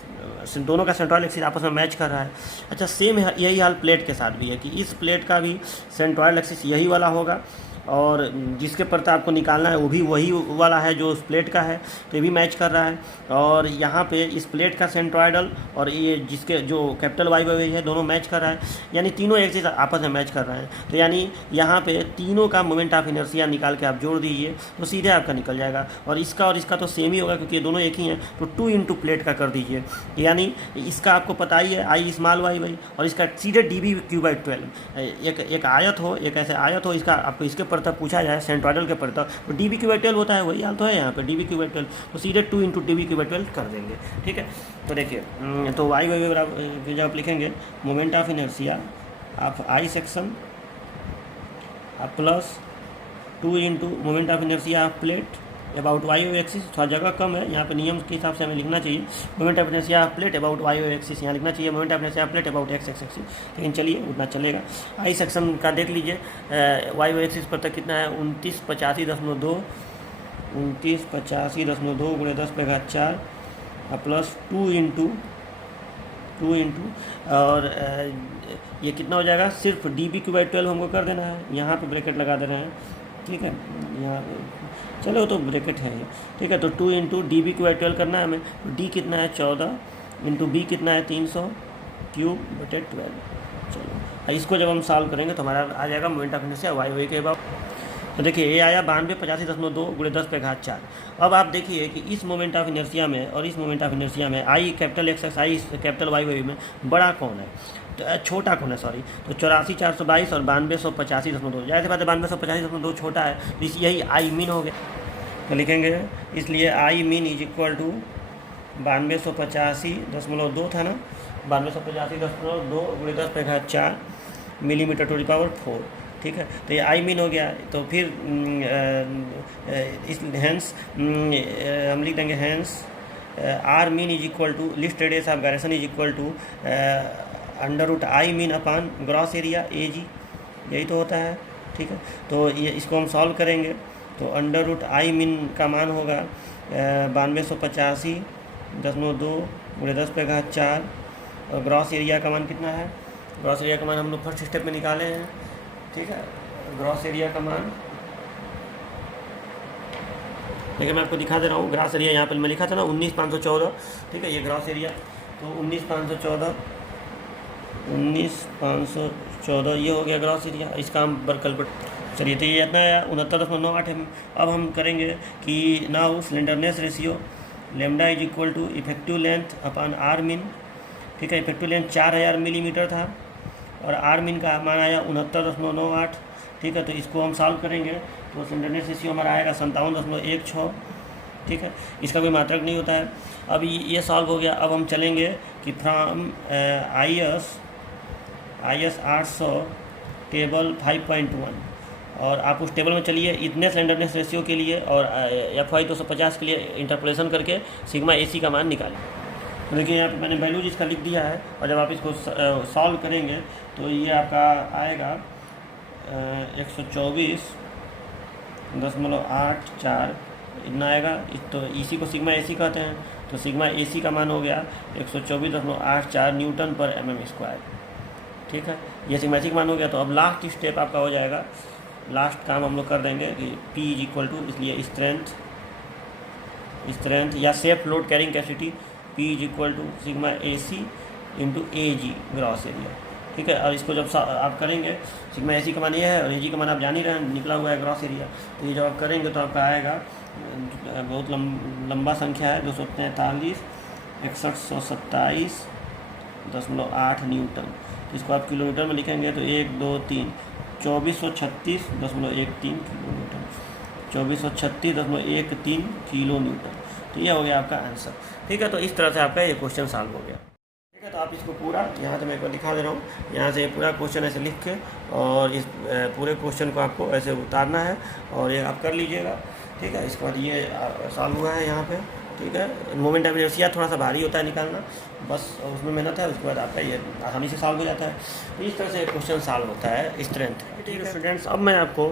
दोनों का सेंट्रोइड एक्सिस आपस में मैच कर रहा है। अच्छा सेम यही हाल प्लेट के साथ भी है कि इस प्लेट का भी सेंट्रोइड एक्सिस यही वाला होगा और जिसके परता आपको निकालना है वो भी वही वाला है जो उस प्लेट का है, तो ये भी मैच कर रहा है। और यहाँ पे इस प्लेट का सेंट्रोइडल और ये जिसके जो कैपिटल वाई है दोनों मैच कर रहा है, यानी तीनों एक्सिस आपस में मैच कर रहे हैं। तो यानी यहाँ पे तीनों का मोमेंट ऑफ इनर्शिया निकाल के आप जोड़ दीजिए तो सीधे आपका निकल जाएगा। और इसका तो सेम ही होगा क्योंकि ये दोनों एक ही हैं, तो 2 इंटू प्लेट का कर दीजिए। यानी इसका आपको पता ही है आई स्मॉल वाई और इसका सीधे DB/12 एक आयत हो, एक ऐसे आयत हो, इसका आपको इसके परता पूछा जाए सेंट्रोइडल के परता तो DB/12 होता है, वही हाल तो है यहाँ पे DB/12, तो सीधे 2 इंटू DB/12 कर देंगे, ठीक है। तो देखिए तो वाई बराबर जब आप लिखेंगे moment of inertia of I section plus 2 into moment of inertia of plate about y axis, थोड़ा जगह कम है यहाँ पे, नियम के हिसाब से हमें लिखना चाहिए moment of inertia of plate about y axis, यहाँ लिखना चाहिए moment of inertia of plate about x axis, लेकिन चलिए उतना चलेगा। आई सेक्शन का देख लीजिए वाई एक्सिस पर तक कितना है 2985.2 गुणे 10 पे घात 4 प्लस 2 इंटू और ये कितना हो जाएगा, सिर्फ DB/12 हमको कर देना है, यहाँ पे ब्रैकेट लगा दे रहे हैं, ठीक है। यहाँ चलो तो ब्रैकेट है, ठीक है। तो 2 इंटू DB/12 करना है हमें, तो D कितना है 14 इंटू B कितना है 300 क्यूब बटे 12। चलो इसको जब हम सॉल्व करेंगे तो हमारा आ जाएगा मोमेंट ऑफ इनर्शिया वाई के बाद। तो देखिए ये आया 9285.2 गुणे 10 पे घात 4। अब आप देखिए कि इस मोमेंट ऑफ इनर्शिया में और इस मोमेंट ऑफ इनर्शिया में I capital x I capital y में बड़ा कौन है, तो छोटा कौन है, सॉरी। तो 84,422 और 9285.2, जाहिर सी बात है 9285.2 छोटा है, तो यही आई मीन हो गया। तो लिखेंगे इसलिए I mean is equal to 9285.2 था ना, 9285.2 गुणे 10 पे घात 4 मिलीमीटर टू द पावर 4। ठीक है। तो ये आई मीन हो गया। तो फिर इस हैंस हम लिख देंगे hence R min is equal to least radius of gyration is equal to under root I min upon gross area A G, यही तो होता है, ठीक है। तो ये इसको हम सॉल्व करेंगे तो अंडर रूट आई मीन का मान होगा 9285.2 × 10⁻4 और ग्रॉस एरिया का मान कितना है, ग्रॉस एरिया का मान हम लोग फर्स्ट स्टेप में निकाले हैं, ठीक है। ग्रॉस एरिया का मान देखिए मैं आपको दिखा दे रहा हूँ, ग्रॉस एरिया यहाँ पर मैं लिखा था ना 19,514, ठीक है। ये ग्रॉस एरिया तो 19,514 ये हो गया ग्रॉस एरिया। इसका हम कैलकुलेट चलिए, तो ये इतना आया 69.98 है। अब हम करेंगे कि now slenderness ratio lambda is equal to effective length upon r mean, ठीक है। इफेक्टिव लेंथ 4000 मिलीमीटर था और आर मीन का मान आया 69.98, ठीक है। तो इसको हम सॉल्व करेंगे तो स्लेंडरनेस रेशियो हमारा आएगा 57.16, ठीक है। इसका कोई मात्रक नहीं होता है। अब ये सॉल्व हो गया। अब हम चलेंगे कि फ्रॉम IS 800 टेबल 5.1 और आप उस टेबल में चलिए इतने स्लेंडरनेस रेशियो के लिए और FY 250 के लिए इंटरपोलेशन करके सिग्मा AC का मान निकालें। तो देखिए यहाँ पे मैंने वैल्यूज इसका लिख दिया है और जब आप इसको सॉल्व करेंगे तो ये आपका आएगा 124.84 इतना आएगा। तो इसी को सिग्मा AC कहते हैं। तो सिग्मा AC का मान हो गया 124.84 न्यूटन पर mm², ठीक है। ये सिग्मा AC का मान हो गया। तो अब लास्ट स्टेप आपका हो जाएगा, लास्ट काम हम लोग कर देंगे कि P इज इक्वल टू, इसलिए स्ट्रेंथ या safe load carrying capacity P is equal to sigma AC into AG gross area, ठीक है। और इसको जब आप करेंगे सिग्मा AC का मान ये है और AG का मान आप जान ही रहे हैं, निकला हुआ है ग्रॉस एरिया। तो ये जब आप करेंगे तो आपका आएगा बहुत लंबा संख्या है 243,6127.8 न्यूटन। इसको आप किलोमीटर में लिखेंगे तो 1 2 3 2436.13 किलो न्यूटन, 2436.13 किलो न्यूटन। तो ये हो गया आपका आंसर, ठीक है। तो इस तरह से आपका ये क्वेश्चन सॉल्व हो गया, ठीक है। तो आप इसको पूरा यहाँ से मैं एक बार दिखा दे रहा हूँ, यहाँ से ये पूरा क्वेश्चन ऐसे लिख के और इस पूरे क्वेश्चन को आपको ऐसे उतारना है और ये आप कर लीजिएगा, ठीक है। इसके बाद ये सॉल्व हुआ है यहाँ पे, ठीक है। मोमेंट ऑफ इनर्शिया थोड़ा सा भारी होता है निकालना, बस उसमें मेहनत है। उसके बाद आपका ये आसानी से सॉल्व हो जाता है। तो इस तरह से क्वेश्चन सॉल्व होता है स्ट्रेंथ, ठीक है स्टूडेंट्स। अब मैं आपको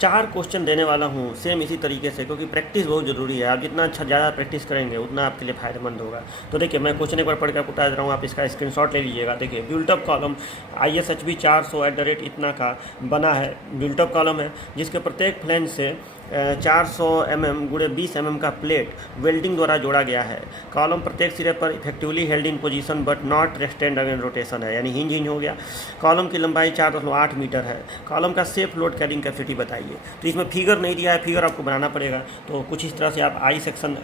4 क्वेश्चन देने वाला हूँ सेम इसी तरीके से, क्योंकि प्रैक्टिस बहुत ज़रूरी है। आप जितना ज़्यादा प्रैक्टिस करेंगे उतना आपके लिए फ़ायदेमंद होगा। तो देखिए मैं क्वेश्चन एक बार पढ़ के आपको बता दे रहा हूँ, आप इसका स्क्रीनशॉट ले लीजिएगा। देखिए बिल्टअप कॉलम ISHB 400 इतना का बना है, बिल्टअप कॉलम है जिसके प्रत्येक फ्लैंज से 400 mm × 20 mm का प्लेट वेल्डिंग द्वारा जोड़ा गया है। कॉलम प्रत्येक सिरे पर effectively held in position but not restrained against rotation है, यानी हिंज हो गया। कॉलम की लंबाई 4.8 मीटर है। कॉलम का सेफ लोड कैरिंग कैपेसिटी बताइए। तो इसमें फिगर नहीं दिया है, फिगर आपको बनाना पड़ेगा। तो कुछ इस तरह से आप आई सेक्शन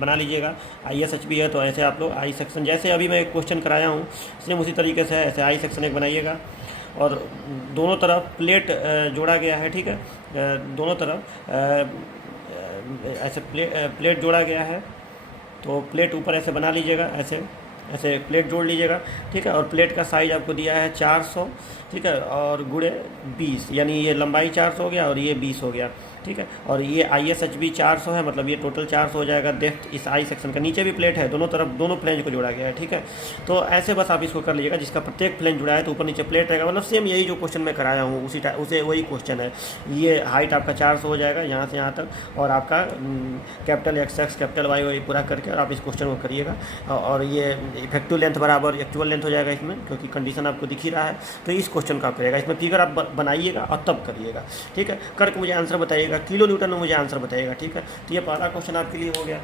बना लीजिएगा। ISHB है तो ऐसे आप लोग आई सेक्शन, जैसे अभी मैं एक क्वेश्चन कराया हूँ सेम उसी तरीके से ऐसे आई सेक्शन एक बनाइएगा और दोनों तरफ प्लेट जोड़ा गया है, ठीक है। दोनों तरफ ऐसे प्लेट जोड़ा गया है। तो प्लेट ऊपर ऐसे बना लीजिएगा, ऐसे ऐसे प्लेट जोड़ लीजिएगा, ठीक है। और प्लेट का साइज़ आपको दिया है 400, ठीक है, और गुणे 20, यानी ये लंबाई 400 हो गया और ये 20 हो गया, ठीक है। और ये ISHB 400 है, मतलब ये टोटल 400 हो जाएगा। डेप्थ इस आई सेक्शन का, नीचे भी प्लेट है, दोनों तरफ दोनों फ्लैंज को जोड़ा गया है, ठीक है। तो ऐसे बस आप इसको कर लीजिएगा, जिसका प्रत्येक फ्लैंज जुड़ा है तो ऊपर नीचे प्लेट रहेगा, मतलब सेम यही जो क्वेश्चन मैं कराया हूँ उसे वही क्वेश्चन है। ये हाइट आपका 400 हो जाएगा यहाँ से यहाँ तक, और आपका कैपिटल XX कैपिटल Y वही पूरा करके और आप इस क्वेश्चन को करिएगा। और ये इफेक्टिव लेंथ बराबर एक्चुअल लेंथ हो जाएगा इसमें, क्योंकि कंडीशन आपको दिख ही रहा है। तो इस क्वेश्चन का आप करिएगा, इसमें फिगर आप बनाइएगा और तब करिएगा, ठीक है। करके मुझे आंसर बताइएगा, किलो न्यूटन में मुझे आंसर बताइएगा, ठीक है। तो ये पहला क्वेश्चन आपके लिए हो गया।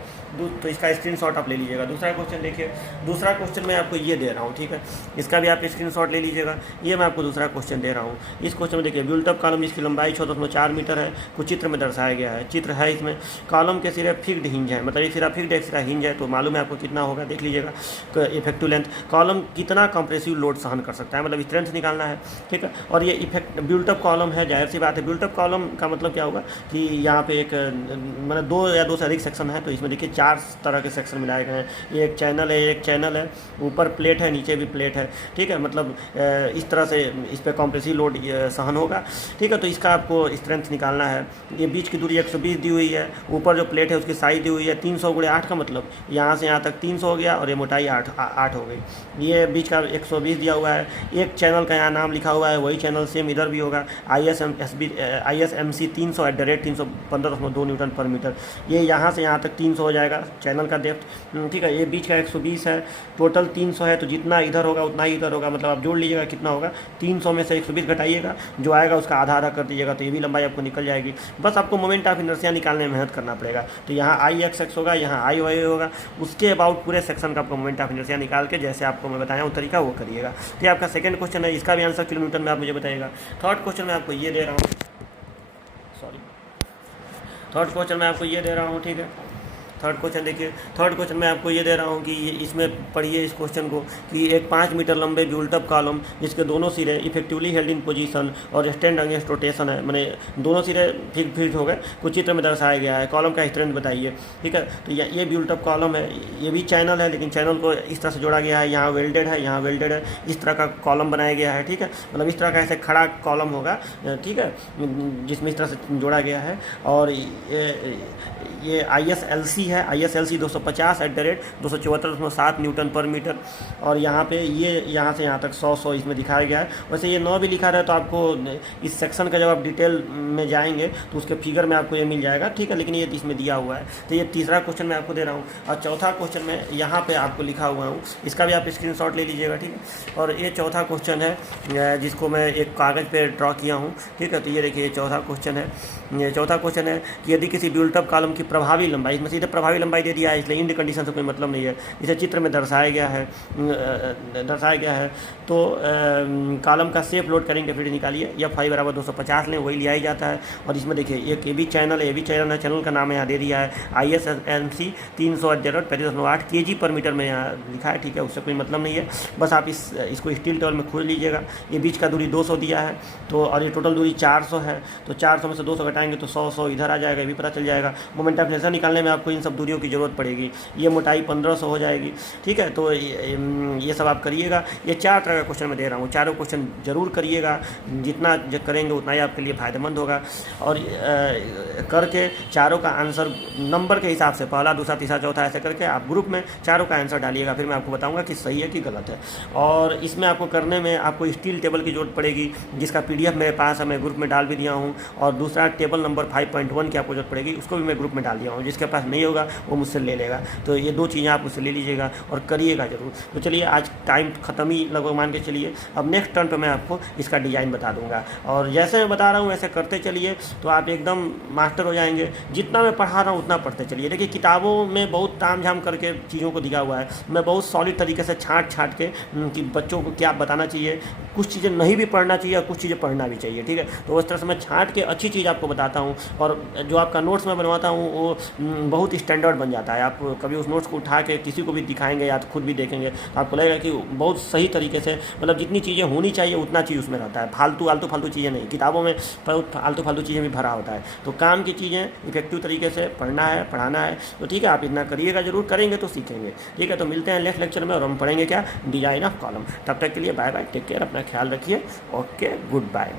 तो इसका स्क्रीनशॉट आप ले लीजिएगा। दूसरा क्वेश्चन देखिए, दूसरा क्वेश्चन मैं आपको ये दे रहा हूँ, ठीक है। इसका भी आप स्क्रीनशॉट ले लीजिएगा। ये मैं आपको दूसरा क्वेश्चन दे रहा हूँ। इस क्वेश्चन में देखिए बिल्टअप कॉलम जिसकी लंबाई 6.4 मीटर है, कुछ चित्र में दर्शाया गया है। चित्र है इसमें, कॉलम के सिरे फिक्स्ड हिंज है, मतलब ये सिरा फिक्स्ड एक सिरा हिंज है, तो मालूम है आपको कितना होगा, देख लीजिएगा। इफेक्टिव लेंथ, कॉलम कितना कंप्रेसिव लोड सहन कर सकता है, मतलब स्ट्रेंथ निकालना है, ठीक है। और ये बिल्टअप कॉलम है, जाहिर सी बात है। बिल्टअप कॉलम का मतलब क्या होगा कि यहाँ पे एक मतलब 2 या 2 से अधिक सेक्शन है। तो इसमें देखिए 4 तरह के सेक्शन मिलाए गए हैं। ये एक चैनल है, ऊपर प्लेट है, नीचे भी प्लेट है, ठीक है। मतलब इस तरह से इस पर कॉम्प्रेसिव लोड सहन होगा, ठीक है। तो इसका आपको स्ट्रेंथ निकालना है। ये बीच की दूरी 120 दी हुई है, ऊपर जो प्लेट है उसकी साइज दी हुई है 300 × 8 का, मतलब यहाँ से यहाँ तक 300 हो गया और ये मोटाई 8 हो गई। ये बीच का 120 दिया हुआ है। एक चैनल का यहाँ नाम लिखा हुआ है, वही चैनल सेम इधर भी होगा, ISMC 300 @315.2 न्यूटन पर मीटर। ये यहाँ से यहाँ तक 300 हो जाएगा चैनल का डेप्थ, ठीक है। ये बीच का 120 है, टोटल 300 है, तो जितना इधर होगा उतना ही इधर होगा, मतलब आप जोड़ लीजिएगा कितना होगा। 300 में से 120 घटाइएगा, जो आएगा उसका आधा आधा कर दीजिएगा, तो ये भी लंबाई आपको निकल जाएगी। बस आपको मोमेंट ऑफ इनर्शिया निकालने में मेहनत करना पड़ेगा। तो यहाँ IXX होगा, यहाँ IY होगा, उसके अबाउट पूरे सेक्शन का आपको मोमेंट ऑफ इनर्शिया निकाल के जैसे आपको मैं बताया वो तरीका वो करिएगा। तो ये आपका सेकंड क्वेश्चन है, इसका भी आंसर किलोमीटर में आप मुझे बताइएगा। थर्ड क्वेश्चन मैं आपको ये दे रहा हूँ, थर्ड क्वेश्चन मैं आपको ये दे रहा हूँ, ठीक है। थर्ड क्वेश्चन देखिए, थर्ड क्वेश्चन मैं आपको ये दे रहा हूँ कि इसमें पढ़िए इस क्वेश्चन को कि एक 5 मीटर लंबे बिल्ट अप कॉलम जिसके दोनों सिरे इफेक्टिवली हेल्ड इन पोजीशन और स्टैंड अगेंस्ट रोटेशन है, मैंने दोनों सिरे फिट हो गए, कुछ चित्र में दर्शाया गया है। कॉलम का स्ट्रेंथ बताइए, ठीक है। तो ये बिल्ट अप कॉलम है, ये भी चैनल है, लेकिन चैनल को इस तरह से जोड़ा गया है, यहाँ वेल्डेड है, यहाँ वेल्डेड है, इस तरह का कॉलम बनाया गया है, ठीक है। मतलब इस तरह का ऐसे खड़ा कॉलम होगा, ठीक है, जिसमें इस तरह से जोड़ा गया है। और ये ISLC है, ISLC 250 @274.7 न्यूटन पर मीटर। और यहाँ पे ये यहाँ से यहाँ तक 100 इसमें दिखाया गया है। वैसे ये 9 भी लिखा रहा है, तो आपको इस सेक्शन का जब आप डिटेल में जाएंगे तो उसके फिगर में आपको ये मिल जाएगा, ठीक है। लेकिन ये इसमें दिया हुआ है। तो ये तीसरा क्वेश्चन मैं आपको दे रहा हूँ। और चौथा क्वेश्चन मैं यहाँ पर आपको लिखा हुआ हूँ, इसका भी आप स्क्रीनशॉट ले लीजिएगा, ठीक है। और ये चौथा क्वेश्चन है जिसको मैं एक कागज़ पर ड्रॉ किया हूँ, ठीक है। तो ये देखिए चौथा क्वेश्चन है। ये चौथा क्वेश्चन है कि यदि किसी बिल्ट अप कॉलम की प्रभावी लंबाई, इसमें सीधे प्रभावी लंबाई दे दिया है, इसलिए इंड कंडीशन से कोई मतलब नहीं है, इसे चित्र में दर्शाया गया है। तो कॉलम का सेफ लोड कैरिंग कैपेसिटी निकालिए, या फाई बराबर 250 लें, वही लिया ही जाता है। और इसमें देखिए एक ये भी चैनल है, चैनल का नाम यहाँ दे दिया है ISMC 300 @35.8 kg पर मीटर में यहाँ लिखा है, ठीक है। उससे कोई मतलब नहीं है, बस आप इसको स्टील टेबल में खोल लीजिएगा। ये बीच का दूरी 200 दिया है, तो और ये टोटल दूरी 400 है, तो 400 में से 200 घटाएंगे तो 100 इधर आ जाएगा, ये भी पता चल जाएगा। मोमेंट ऑफ इनर्शिया निकालने में आपको इन सब दूरियों की ज़रूरत पड़ेगी। ये मोटाई 1500 हो जाएगी, ठीक है। तो ये सब आप करिएगा। ये 4 तरह का क्वेश्चन मैं दे रहा हूँ, चारों क्वेश्चन जरूर करिएगा, जितना करेंगे उतना ही आपके लिए फ़ायदेमंद होगा। और करके चारों का आंसर नंबर के हिसाब से पहला, दूसरा, तीसरा, चौथा ऐसे करके आप ग्रुप में चारों का आंसर डालिएगा, फिर मैं आपको बताऊँगा कि सही है कि गलत है। और इसमें आपको करने में आपको स्टील टेबल की ज़रूरत पड़ेगी, जिसका PDF मेरे पास है, मैं ग्रुप में डाल भी दिया हूँ। और दूसरा टेबल नंबर 5.1 की आपको जरूरत पड़ेगी, उसको भी मैं ग्रुप में डाल दिया हूँ। जिसके पास नहीं होगा वो मुझसे ले लेगा। तो ये 2 चीज़ें आप मुझसे ले लीजिएगा और करिएगा ज़रूर। तो चलिए आज टाइम ख़त्म ही लगभग मान के चलिए, अब नेक्स्ट टर्न पे मैं आपको इसका डिज़ाइन बता दूंगा। और जैसे मैं बता रहा हूँ वैसे करते चलिए, तो आप एकदम मास्टर हो जाएंगे। जितना मैं पढ़ा रहा हूँ उतना पढ़ते चलिए। देखिए किताबों में बहुत ताम झाम करके चीज़ों को दिया हुआ है, मैं बहुत सॉलिड तरीके से छाँट के कि बच्चों को क्या बताना चाहिए, कुछ चीज़ें नहीं भी पढ़ना चाहिए और कुछ चीज़ें पढ़ना भी चाहिए, ठीक है। तो उस तरह से मैं छाँट के अच्छी चीज़ आपको बताता हूँ। और जो आपका नोट्स मैं बनवाता हूँ वो बहुत स्टैंडर्ड बन जाता है। आप कभी उस नोट्स को उठा के किसी को भी दिखाएंगे या तो खुद भी देखेंगे तो आपको लगेगा कि बहुत सही तरीके से, मतलब जितनी चीज़ें होनी चाहिए उतना चीज़ उसमें रहता है। आलतू फालतू चीज़ें नहीं, किताबों में बहुत आलतू फालतू चीज़ें भी भरा होता है। तो काम की चीज़ें इफेक्टिव तरीके से पढ़ना है, पढ़ाना है। तो ठीक है, आप इतना करिएगा, जरूर करेंगे तो सीखेंगे, ठीक है। तो मिलते हैं नेक्स्ट लेक्चर में और हम पढ़ेंगे क्या, डिजाइन ऑफ कॉलम। तब तक के लिए बाय बाय, टेक केयर, अपना ख्याल रखिए। Okay, good bye.